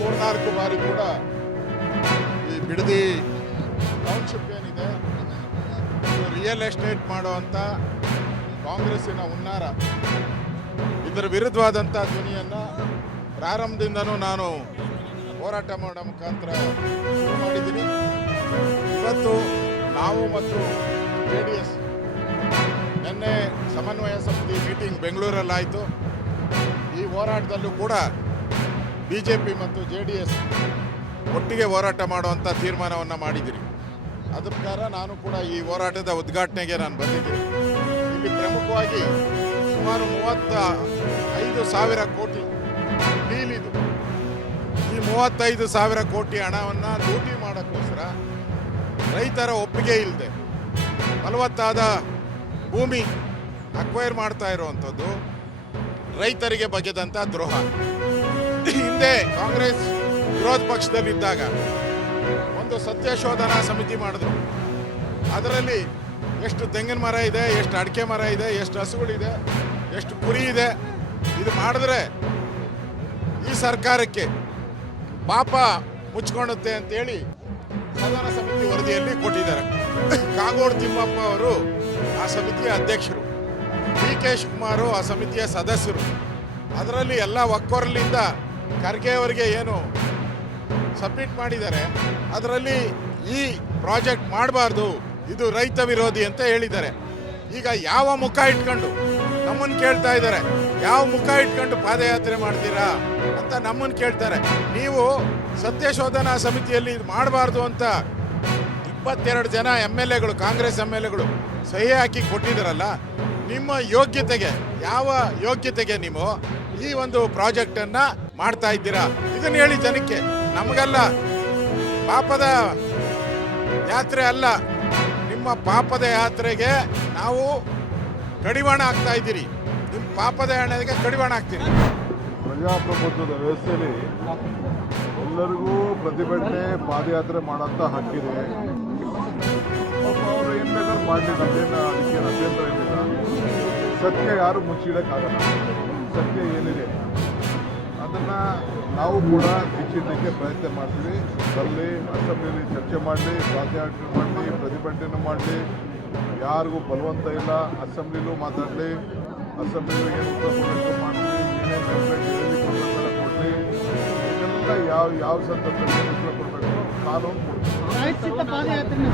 ಮೂರ್ನಾಲ್ಕು ಬಾರಿ ಕೂಡ ಈ ಬಿಡದಿ ಟೌನ್ಶಿಪ್ ಏನಿದೆ ಇದು ರಿಯಲ್ ಎಸ್ಟೇಟ್ ಮಾಡುವಂಥ ಕಾಂಗ್ರೆಸ್ಸಿನ ಹುನ್ನಾರ, ಇದರ ವಿರುದ್ಧವಾದಂಥ ಧ್ವನಿಯನ್ನು ಪ್ರಾರಂಭದಿಂದನೂ ನಾನು ಹೋರಾಟ ಮಾಡೋ ಮುಖಾಂತರ ಶುರು ಮಾಡಿದ್ದೀನಿ. ಇವತ್ತು ನಾವು ಮತ್ತು JDS ನಿನ್ನೆ ಸಮನ್ವಯ ಸಮಿತಿ ಮೀಟಿಂಗ್ ಬೆಂಗಳೂರಲ್ಲಾಯಿತು. ಈ ಹೋರಾಟದಲ್ಲೂ ಕೂಡ BJP ಮತ್ತು JDS ಒಟ್ಟಿಗೆ ಹೋರಾಟ ಮಾಡುವಂಥ ತೀರ್ಮಾನವನ್ನು ಮಾಡಿದ್ದೀರಿ. ಅದಕ್ಕಾರ ನಾನು ಕೂಡ ಈ ಹೋರಾಟದ ಉದ್ಘಾಟನೆಗೆ ನಾನು ಬಂದಿದ್ದೀನಿ. ಇಲ್ಲಿ ಪ್ರಮುಖವಾಗಿ ಸುಮಾರು 35,000 ಕೋಟಿ ಡೀಲ್ ಇದು. ಈ 35,000 ಕೋಟಿ ಹಣವನ್ನು ಲೂಟಿ ಮಾಡೋಕ್ಕೋಸ್ಕರ ರೈತರ ಒಪ್ಪಿಗೆ ಇಲ್ಲದೆ ಫಲವತ್ತಾದ ಭೂಮಿ ಅಕ್ವೈರ್ ಮಾಡ್ತಾ ಇರುವಂಥದ್ದು ರೈತರಿಗೆ ಬಗೆದಂಥ ದ್ರೋಹ. ಹಿಂದೆ ಕಾಂಗ್ರೆಸ್ ವಿರೋಧ ಪಕ್ಷದಲ್ಲಿದ್ದಾಗ ಒಂದು ಸತ್ಯಶೋಧನಾ ಸಮಿತಿ ಮಾಡಿದ್ರು. ಅದರಲ್ಲಿ ಎಷ್ಟು ತೆಂಗಿನ ಮರ ಇದೆ, ಎಷ್ಟು ಅಡಿಕೆ ಮರ ಇದೆ, ಎಷ್ಟು ಹಸುಗಳಿದೆ, ಎಷ್ಟು ಕುರಿ ಇದೆ, ಇದು ಮಾಡಿದ್ರೆ ಈ ಸರ್ಕಾರಕ್ಕೆ ಪಾಪ ಮುಚ್ಕೊಳ್ಳುತ್ತೆ ಅಂತೇಳಿ ಸದನ ಸಮಿತಿ ವರದಿಯಲ್ಲಿ ಕೊಟ್ಟಿದ್ದಾರೆ. ಕಾಗೋಡು ತಿಮ್ಮಪ್ಪ ಅವರು ಆ ಸಮಿತಿಯ ಅಧ್ಯಕ್ಷರು, DK ಶಿವಕುಮಾರ್ ಆ ಸಮಿತಿಯ ಸದಸ್ಯರು. ಅದರಲ್ಲಿ ಎಲ್ಲ ಒಕ್ಕೊರಲಿಂದ ಖರ್ಗೆ ಅವರಿಗೆ ಏನು ಸಬ್ಮಿಟ್ ಮಾಡಿದ್ದಾರೆ, ಅದರಲ್ಲಿ ಈ ಪ್ರಾಜೆಕ್ಟ್ ಮಾಡಬಾರ್ದು, ಇದು ರೈತ ವಿರೋಧಿ ಅಂತ ಹೇಳಿದ್ದಾರೆ. ಈಗ ಯಾವ ಮುಖ ಇಟ್ಕೊಂಡು ನಮ್ಮನ್ನು ಕೇಳ್ತಾ ಇದ್ದಾರೆ, ಯಾವ ಮುಖ ಇಟ್ಕೊಂಡು ಪಾದಯಾತ್ರೆ ಮಾಡ್ತೀರಾ ಅಂತ ನಮ್ಮನ್ನು ಕೇಳ್ತಾರೆ. ನೀವು ಸತ್ಯಶೋಧನಾ ಸಮಿತಿಯಲ್ಲಿ ಇದು ಮಾಡಬಾರ್ದು ಅಂತ 22 ಜನ MLAಗಳು, ಕಾಂಗ್ರೆಸ್ MLAಗಳು ಸಹಿ ಹಾಕಿ ಕೊಟ್ಟಿದ್ದಾರಲ್ಲ, ನಿಮ್ಮ ಯೋಗ್ಯತೆಗೆ, ಯಾವ ಯೋಗ್ಯತೆಗೆ ನೀವು ಈ ಒಂದು ಪ್ರಾಜೆಕ್ಟನ್ನು ಮಾಡ್ತಾ ಇದ್ದೀರಾ? ಇದನ್ನು ಹೇಳಿ ಜನಕ್ಕೆ. ನಮಗಲ್ಲ, ಪಾಪದ ಯಾತ್ರೆ ಅಲ್ಲ, ನಿಮ್ಮ ಪಾಪದ ಯಾತ್ರೆಗೆ ನಾವು ಕಡಿವಾಣ ಆಗ್ತಾ ಇದ್ದೀರಿ. ನಿಮ್ಮ ಪಾಪದ ಹಣಕ್ಕೆ ಕಡಿವಾಣ ಆಗ್ತೀರಿ. ಪ್ರಜಾಪ್ರಭುತ್ವದ ವ್ಯವಸ್ಥೆಯಲ್ಲಿ ಎಲ್ಲರಿಗೂ ಪ್ರತಿಭಟನೆ, ಪಾದಯಾತ್ರೆ ಮಾಡೋಂಥ ಹಕ್ಕಿದೆ. ಅವರು ಏನು ಬೇಕಾದ್ರೂ ಮಾಡಲಿ, ನಮ್ದೇನು ಅದಕ್ಕೆ ಅಭ್ಯಂತರ ಏನಿಲ್ಲ. ಸತ್ಯ ಯಾರು ಮುಚ್ಚಿಡೋಕ್ಕಾಗಲ್ಲ. ಸತ್ಯ ಏನಿದೆ ಅದನ್ನು ನಾವು ಕೂಡ ಬಿಚ್ಚಿಡಲಿಕ್ಕೆ ಪ್ರಯತ್ನ ಮಾಡ್ತೀವಿ. ಬರಲಿ, ಅಸೆಂಬ್ಲಿಯಲ್ಲಿ ಚರ್ಚೆ ಮಾಡಲಿ, ಪಾದಯಾತ್ರೆ ಮಾಡಲಿ, ಪ್ರತಿಭಟನೆ ಮಾಡಲಿ, ಯಾರಿಗೂ ಬಲವಂತ ಇಲ್ಲ. ಅಸೆಂಬ್ಲಿಲೂ ಮಾತಾಡಲಿ, ಅಸೆಂಬ್ಲಿಗೆ ಏನು ಉತ್ತರ ಕೊಡಬೇಕು ಮಾಡಲಿ, ಏನೇನು ಕೊಡಬೇಕು, ಎಲ್ಲಿ ಕೊಡಬೇಕು ಕೊಡಲಿ. ಇದೆಲ್ಲ ಯಾವ ಸಂದರ್ಭದಲ್ಲಿ ಉತ್ತರ ಕೊಡಬೇಕು ಕಾನೂನು ಕೊಡ್ತೀವಿ.